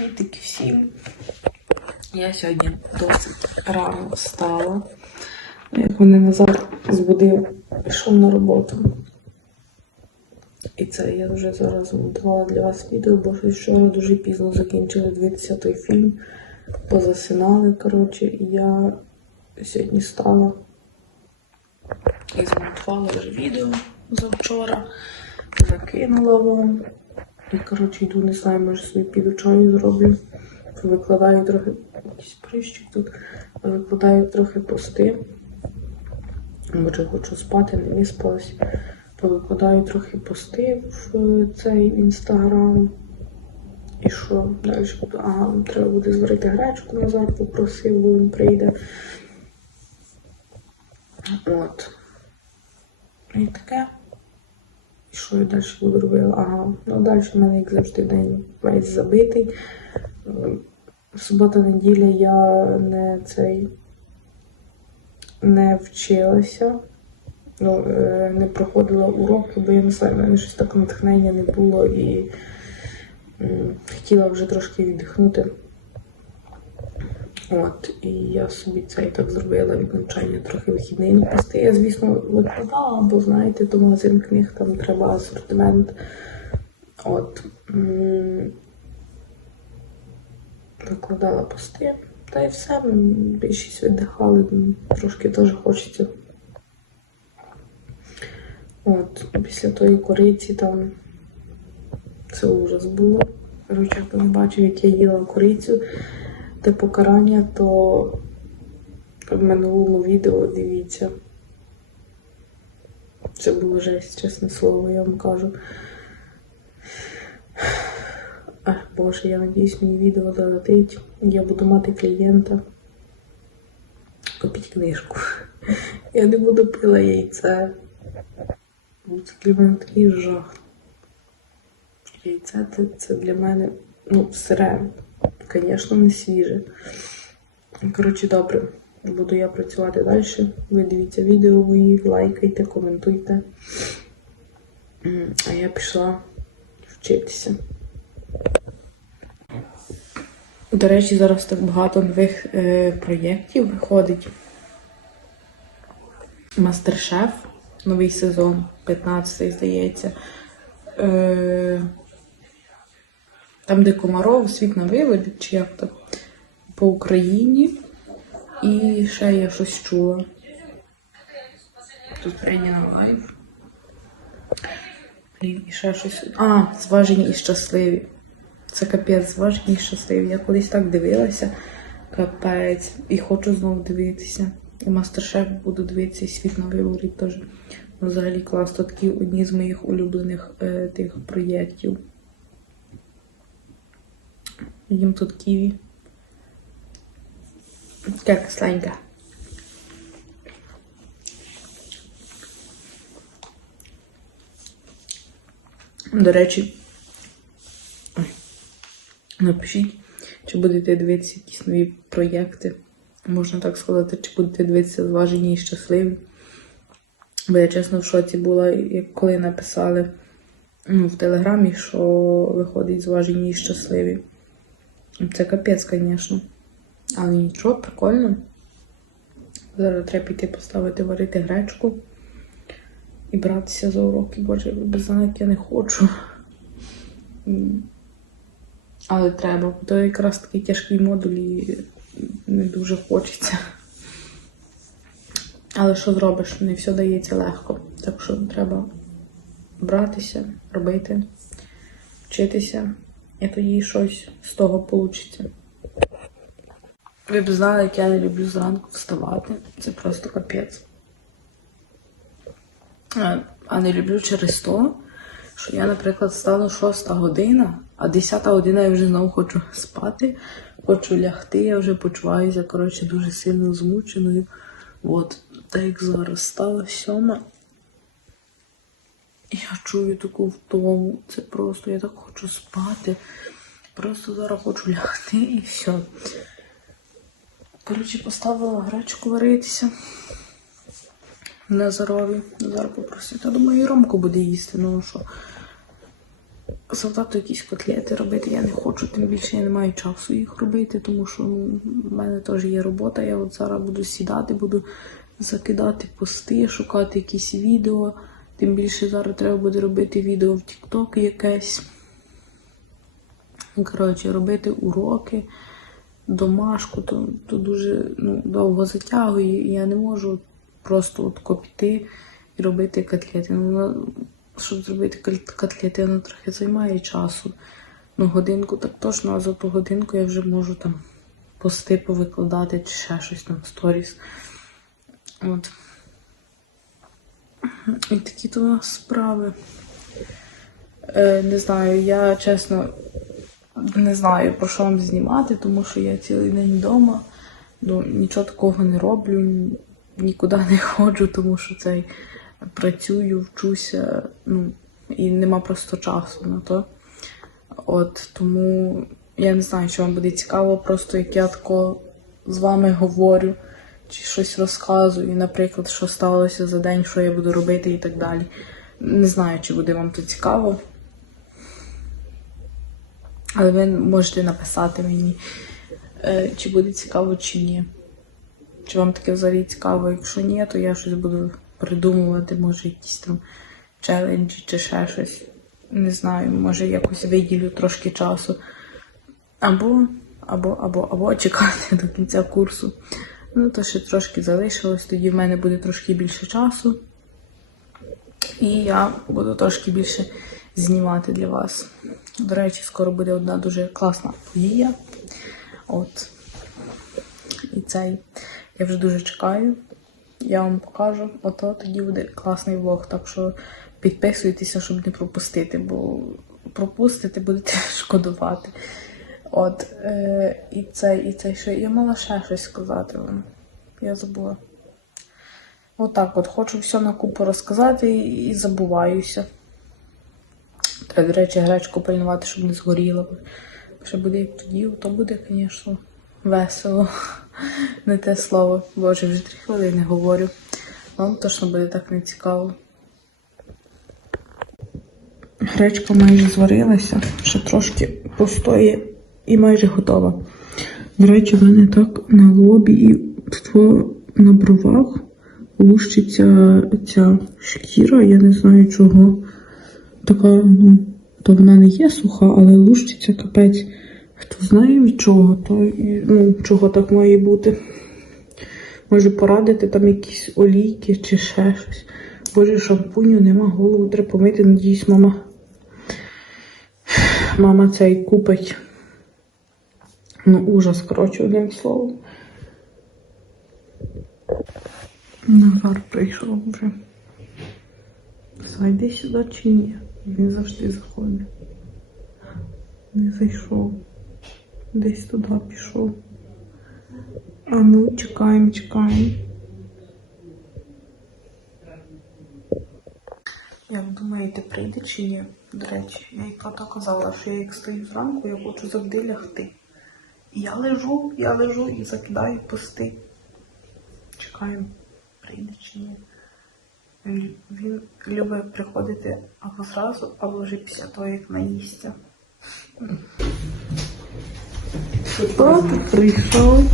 Привітики всім. Я сьогодні досить рано встала. Як мене назад збудив, пішов на роботу. І це я вже зараз монтувала для вас відео, бо вчора дуже пізно закінчили дивитися той фільм. Позасинали, коротше, і я сьогодні встала і змонтувала вже відео завчора, закинула вам. І, коротше, йду, не знаю, може собі піду зроблю. Викладаю трохи якийсь прищик тут, викладаю трохи пости. Може, хочу спати, не виспалась. Повикладаю трохи пости в цей інстаграм. І що далі? Ага, треба буде зварити гречку назад, попросив, бо він прийде. От. І таке. Що я далі буду робити? Ага, ну далі в мене, як завжди, день весь забитий. Субота-неділя я не цей не вчилася, ну, е, не проходила уроки, бо я не знаю, в мене щось так натхнення не було і хотіла вже трошки віддихнути. От, і я собі це і так зробила від навчання трохи вихідний не пусти. Я, звісно, викладала, бо знаєте, до магазин книг там треба асортимент. От. Викладала пости. Та й все, більшість віддихали, трошки теж хочеться. От, після тої кориці там це ужас було. Коротше, хто не бачив, як я їла корицю те покарання, то в минулому відео дивіться. Це було жесть, чесне слово, я вам кажу. Ах, Боже, я надіюсь, мені відео залетить. Я буду мати клієнта. Купіть книжку. Я не буду пила яйце. Це для мене такий жах. Яйце це, це для мене, ну, сире. Звісно, не свіже. Коротше, добре. Буду я працювати далі. Ви дивіться відео мої, лайкайте, коментуйте. А я пішла вчитися. До речі, зараз так багато нових е, проєктів виходить. Мастер-шеф, новий сезон, 15-й, здається. Е, там, де Комаров, світ на виводі, чи як то по Україні. І ще я щось чула. Тут прийняла лайф. Блін, і ще щось. А, зважені і щасливі. Це капець, зважені і щасливі. Я колись так дивилася. Капець. І хочу знову дивитися. І мастер-шеф буду дивитися, і світ на виворі теж. Ну, Взагалі клас. Це такі одні з моїх улюблених е, тих проєктів. Їм тут ківі. Така кисленька. До речі, напишіть, чи будете дивитися якісь нові проєкти. Можна так сказати, чи будете дивитися зважені і щасливі. Бо я чесно в шоці була, як коли написали ну, в телеграмі, що виходить зважені і щасливі. Це капець, звісно. Але нічого, прикольно. Зараз треба піти поставити варити гречку і братися за уроки. Боже, без знаєте, я не хочу. Але треба, бо то якраз такий тяжкий модуль і не дуже хочеться. Але що зробиш? Не все дається легко. Так що треба братися, робити, вчитися, і тоді щось з того вийде. Ви б знали, як я не люблю зранку вставати. Це просто капець. А- не люблю через то, що я, наприклад, стану 6 година, а 10 година я вже знову хочу спати, хочу лягти, я вже почуваюся, коротше, дуже сильно змученою. От, так як зараз стала сьома. Я чую таку втому. Це просто я так хочу спати. Просто зараз хочу лягти і все. Коротше, поставила гречку варитися. на Назарові. Назар попросив. Я думаю, і Ромко буде їсти, ну що. солдату якісь котлети робити. Я не хочу, тим більше я не маю часу їх робити, тому що ну, в мене теж є робота. Я от зараз буду сідати, буду закидати пости, шукати якісь відео. Тим більше зараз треба буде робити відео в TikTok якесь. Коротше, робити уроки, домашку, то, то дуже ну, довго затягує, і я не можу просто от копіти і робити котлети. Ну, щоб зробити кот- котлети, воно трохи займає часу. Ну, годинку так точно, а за ту годинку я вже можу там пости повикладати чи ще щось там сторіс. От. І такі то справи. Е, не знаю, я чесно не знаю, про що вам знімати, тому що я цілий день вдома. Ну, нічого такого не роблю, нікуди не ходжу, тому що цей працюю, вчуся, ну, і нема просто часу на то. От тому я не знаю, що вам буде цікаво, просто як я тако з вами говорю, чи щось розказую, наприклад, що сталося за день, що я буду робити і так далі. Не знаю, чи буде вам то цікаво. Але ви можете написати мені, е, чи буде цікаво, чи ні. Чи вам таке взагалі цікаво? Якщо ні, то я щось буду придумувати, може якісь там челенджі чи ще щось. Не знаю, може якось виділю трошки часу. Або, або, або, або чекати до кінця курсу. Ну, то ще трошки залишилось, тоді в мене буде трошки більше часу. І я буду трошки більше знімати для вас. До речі, скоро буде одна дуже класна подія. От. І цей я вже дуже чекаю. Я вам покажу. Ото тоді буде класний влог. Так що підписуйтеся, щоб не пропустити, бо пропустите, будете шкодувати. От, е, і цей, і цей ще. Я мала ще щось сказати вам. Я забула. Отак от, хочу все на купу розказати і, і забуваюся. Треба, до речі, гречку пильнувати, щоб не згоріло. Ще буде як тоді, то буде, звісно, весело. Не те слово. Боже, вже три хвилини говорю. Вам точно буде так не цікаво. Гречка майже зварилася, ще трошки постоє і майже готова. До речі, в мене так на лобі і на бровах лущиться ця шкіра, я не знаю чого. Така, ну, то вона не є суха, але лущиться капець. Хто знає від чого, то ну, чого так має бути. Може порадити там якісь олійки чи ще щось. Боже, шампуню нема, голову треба помити, надіюсь, мама. Мама цей купить. Ну, ужас, коротше, одним словом. Назар прийшов вже. Зайди сюди чи ні? Він завжди заходить. Не зайшов. Десь туди пішов. А ну, чекаємо, чекаємо. Як думаєте, прийде чи ні? До речі, я їй тата казала, що я як стою зранку, я хочу завжди лягти. Я лежу, я лежу і закидаю пости. Чекаємо, прийде чи ні. Він, любить приходити або зразу, або вже після того, як наїсться. Хто тут прийшов?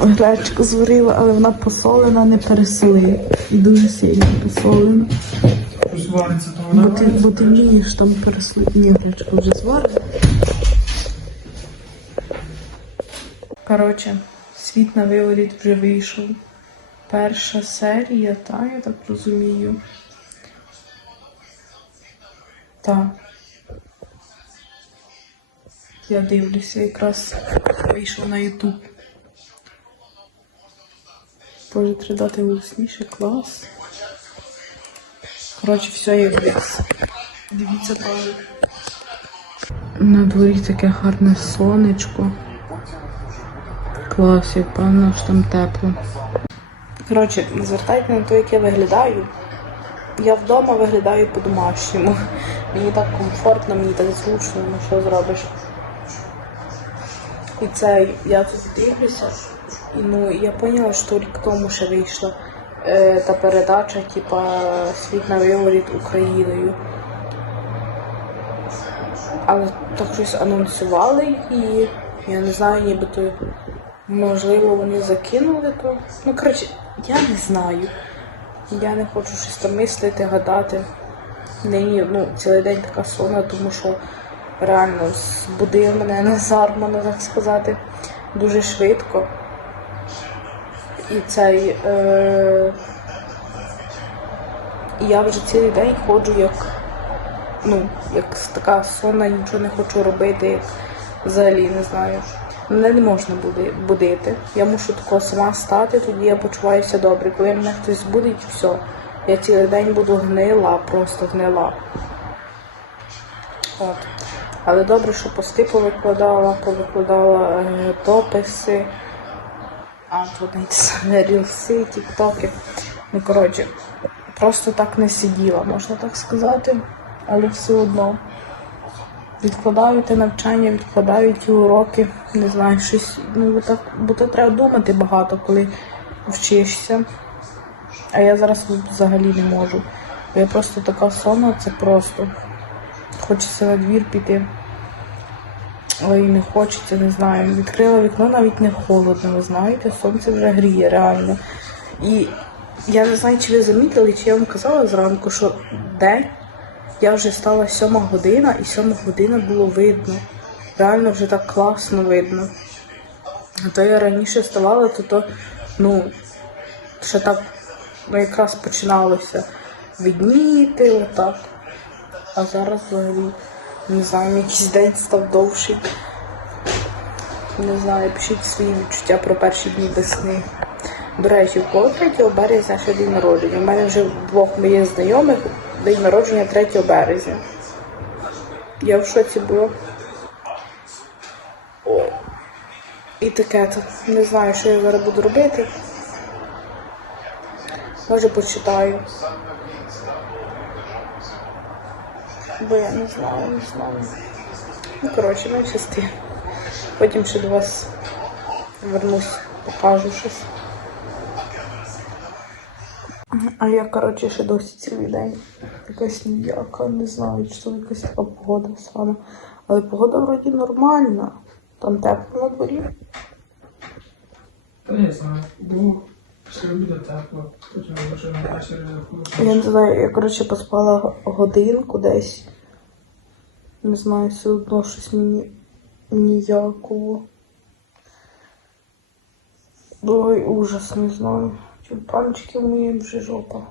Гречку зварила, але вона посолена, не пересолила. І дуже сильно посолена. Бо ти, бо ти вмієш там переслити. Ні, гречка вже зварена. Коротше, світ на виворіт вже вийшов. Перша серія, та, я так розумію. Так. Я дивлюся, якраз вийшов на Ютуб. Боже, треба дати голосніше, клас. Коротше, все як десь. Дивіться теж. На дворі таке гарне сонечко. Клас, як певно, що там тепло. Коротше, не звертайте на те, як я виглядаю. Я вдома виглядаю по-домашньому. Мені так комфортно, мені так зручно, ну що зробиш. І це я тут дивлюся. І ну я поняла, що рік тому ще вийшла е, та передача, типа Світ на виворіт Україною. Але так щось анонсували і я не знаю, нібито можливо вони закинули то. Ну, коротше, я не знаю. Я не хочу щось там мислити, гадати. Нині ну, цілий день така сонна, тому що реально збудив мене Назар, так сказати, дуже швидко. І цей. Е... Я вже цілий день ходжу як. Ну, як така сонна, нічого не хочу робити, як взагалі не знаю. Мене не можна будити. Я мушу тако сама стати, тоді я почуваюся добре. Коли мене хтось будить, все. Я цілий день буду гнила, просто гнила. От. Але добре, що пости повикладала, повикладала е, дописи, а тут навіть саме рілси, тіктоки. Ну, коротше, просто так не сиділа, можна так сказати, але все одно. Відкладаю те навчання, відкладаю ті уроки, не знаю, щось. Ну, так, бо то треба думати багато, коли вчишся. А я зараз взагалі не можу. Бо Я просто така сонна, це просто. Хочеться на двір піти. Ой, не хочеться, не знаю. Відкрила вікно, навіть не холодно, ви знаєте, сонце вже гріє реально. І я не знаю, чи ви замітили, чи я вам казала зранку, що день я вже стала сьома година, і сьома година було видно. Реально вже так класно видно. А то я раніше вставала, то то, ну, ще так ну, якраз починалося видніти отак. А зараз взагалі, не знаю, якийсь день став довший. Не знаю, пишіть свої відчуття про перші дні весни. До речі, в кого 3 березня ще день народження. У мене вже двох моїх знайомих день народження 3 березня. Я в шоці була. Ой. І таке то. Не знаю, що я зараз буду робити. Може почитаю. Бо я не знаю, не знаю. Ну, коротше, ну части. Потім ще до вас вернусь, покажу щось. А я, коротше, ще досі цілий день. Якась ніяка, не знаю, чи це якась така погода саме. Але погода вроді нормальна. Там тепло на дворі. Та не знаю, бо ще буде тепло, потім вже на вечір Я не знаю, я коротше поспала годинку десь. Не знаю, все одно щось мені ніякого. Ой, ужас, не знаю. Тюльпанчики мої вже жопа.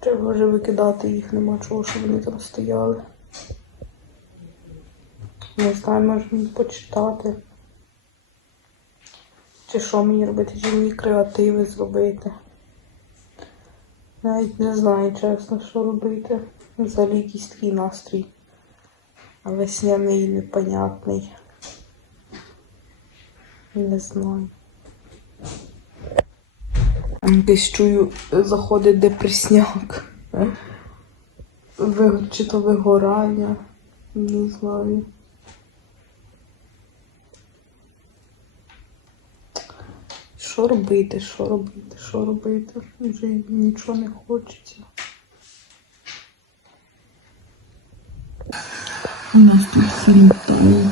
Треба вже викидати їх, нема чого, щоб вони там стояли. Не знаю, може мені почитати. Чи що мені робити, чи мені креативи зробити. Навіть не знаю, чесно, що робити. Взагалі якийсь такий настрій. Весняний непонятний. Не знаю. Десь чую, е, заходить депресняк. Е? Чи то вигорання, не знаю. Що робити, що робити, що робити? Вже нічого не хочеться. У нас тут все літає.